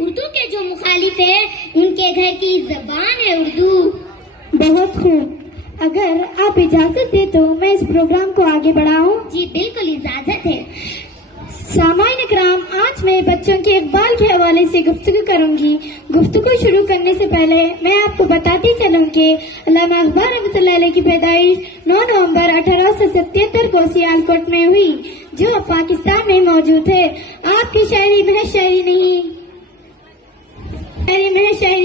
اردو کے جو مخالف ہے ان کے گھر کی زبان ہے اردو. بہت خوب. اگر آپ اجازت دیں تو میں اس پروگرام کو آگے بڑھاؤں؟ جی بالکل اجازت ہے. سامعین اکرام، آج میں بچوں کے اقبال کے حوالے سے گفتگو کروں گی. گفتگو شروع کرنے سے پہلے میں آپ کو بتاتی چلوں کہ علامہ اقبال رحمۃ اللہ علیہ کی پیدائش 9 نومبر 1877 کو سیالکوٹ میں ہوئی، جو اب پاکستان میں موجود ہے. آپ کی شاعری محض شاعری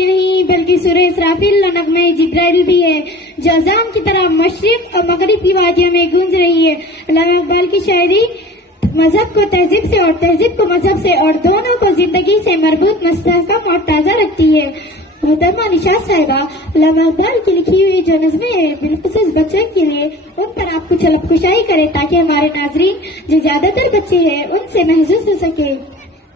نہیں بلکہ سورہ اسرافیل و نغمہ جبرائیل بھی ہے، جو اذان کی طرح مشرق اور مغرب کی وادیوں میں گونج رہی ہے. علامہ اقبال کی شاعری مذہب کو تہذیب سے اور تہذیب کو مذہب سے اور دونوں کو زندگی سے مربوط، مستحکم اور تازہ رکھتی ہے. محترمہ نشاط صاحبہ، علامہ اقبال کی لکھی ہوئی جو نظمیں ہیں بالخصوص بچوں کے لیے، ان پر آپ کچھ طلب کشائی کریں تاکہ ہمارے ناظرین جو زیادہ تر بچے ہیں ان سے محظوظ ہو سکے.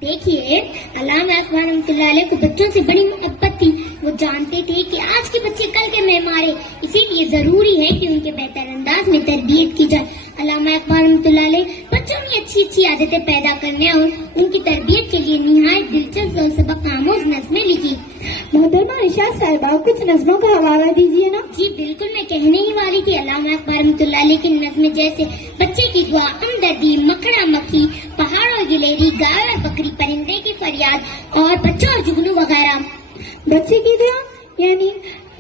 دیکھیے، علامہ اقبال رحمۃ اللہ علیہ کو بچوں سے بڑی محبت تھی. وہ جانتے تھے کہ آج کے بچے کل کے معمار ہیں، اسی لیے ضروری ہے کہ ان کے بہتر انداز میں تربیت کی جائے. علامہ اقبال رحمۃ اللہ علیہ بچوں میں اچھی عادتیں پیدا کرنے اور ان کی تربیت کے لیے نہایت دلچسپ اور سبق آموز نظمیں لکھی. محترمہ نشاط صاحبہ، کچھ نظموں کا حوالہ دیجیے نا. جی بالکل، میں کہنے ہی والی تھی. علامہ اقبال رحمۃ اللہ علیہ کی نظمیں جیسے بچے کی دعا، ہمدردی، مکھڑا مکھی، پہاڑ اور گلیری، گائے اور بکری، پرندے کی فریاد اور بچوں اور جگنو وغیرہ. بچے کی دعا یعنی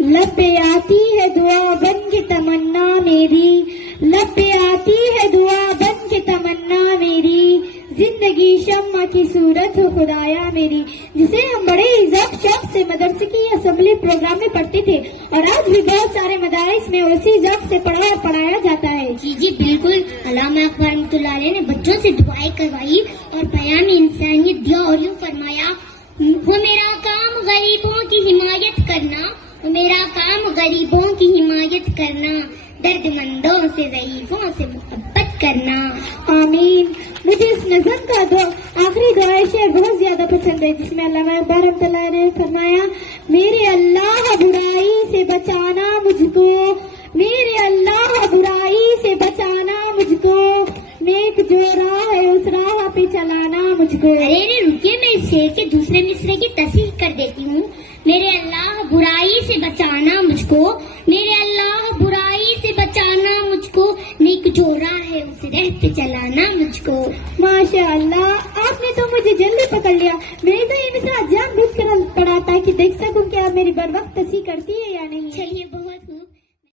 لب پہ آتی ہے دعا بن کے تمنا میری، لب پہ آتی ہے دعا بن کے تمنا میری، زندگی شمع کی صورت ہو خدایا میری، جسے ہم بڑے ہی ذوق شوق سے مدرسے کی اسمبلی پروگرام میں پڑھتے تھے اور آج بھی بہت سارے مدارس میں اسی ذوق سے پڑھایا جاتا ہے. جی بالکل. علامہ اقبال رحمۃ اللہ علیہ نے بچوں سے دعائیں کروائی اور پیام انسانیت دیا اور یوں فرمایا، وہ میرا کام غریبوں کی حمایت کرنا، وہ میرا کام غریبوں کی حمایت کرنا، درد مندوں سے، ضعیفوں سے محبت کرنا. آمین. مجھے اس نظم کا آخری دعائے شعر بہت زیادہ پسند ہے، جس میں علامہ اقبال رحمۃ اللہ علیہ نے فرمایا، میرے اللہ برائی سے بچانا مجھ کو، میرے اللہ برائی سے بچانا مجھ کو، نیک جو راہ ہے اس راہ پہ چلانا مجھ کو. ارے رکیے، میں اس شعر کے دوسرے مصرے کی تصحیح کر دیتی ہوں. میرے اللہ برائی سے بچانا مجھ کو، میرے اللہ برائی سے بچانا مجھ کو، نیک جو راہ ہے اس راہ پہ چلانا مجھ کو. ماشاء اللہ، آپ نے تو مجھے جلدی پکڑ لیا. میں نے تو یہ مصرع جان بوجھ کر پڑھا تاکہ دیکھ سکوں کہ آپ میری بر وقت تصحیح کرتی ہے یا نہیں. چلیے.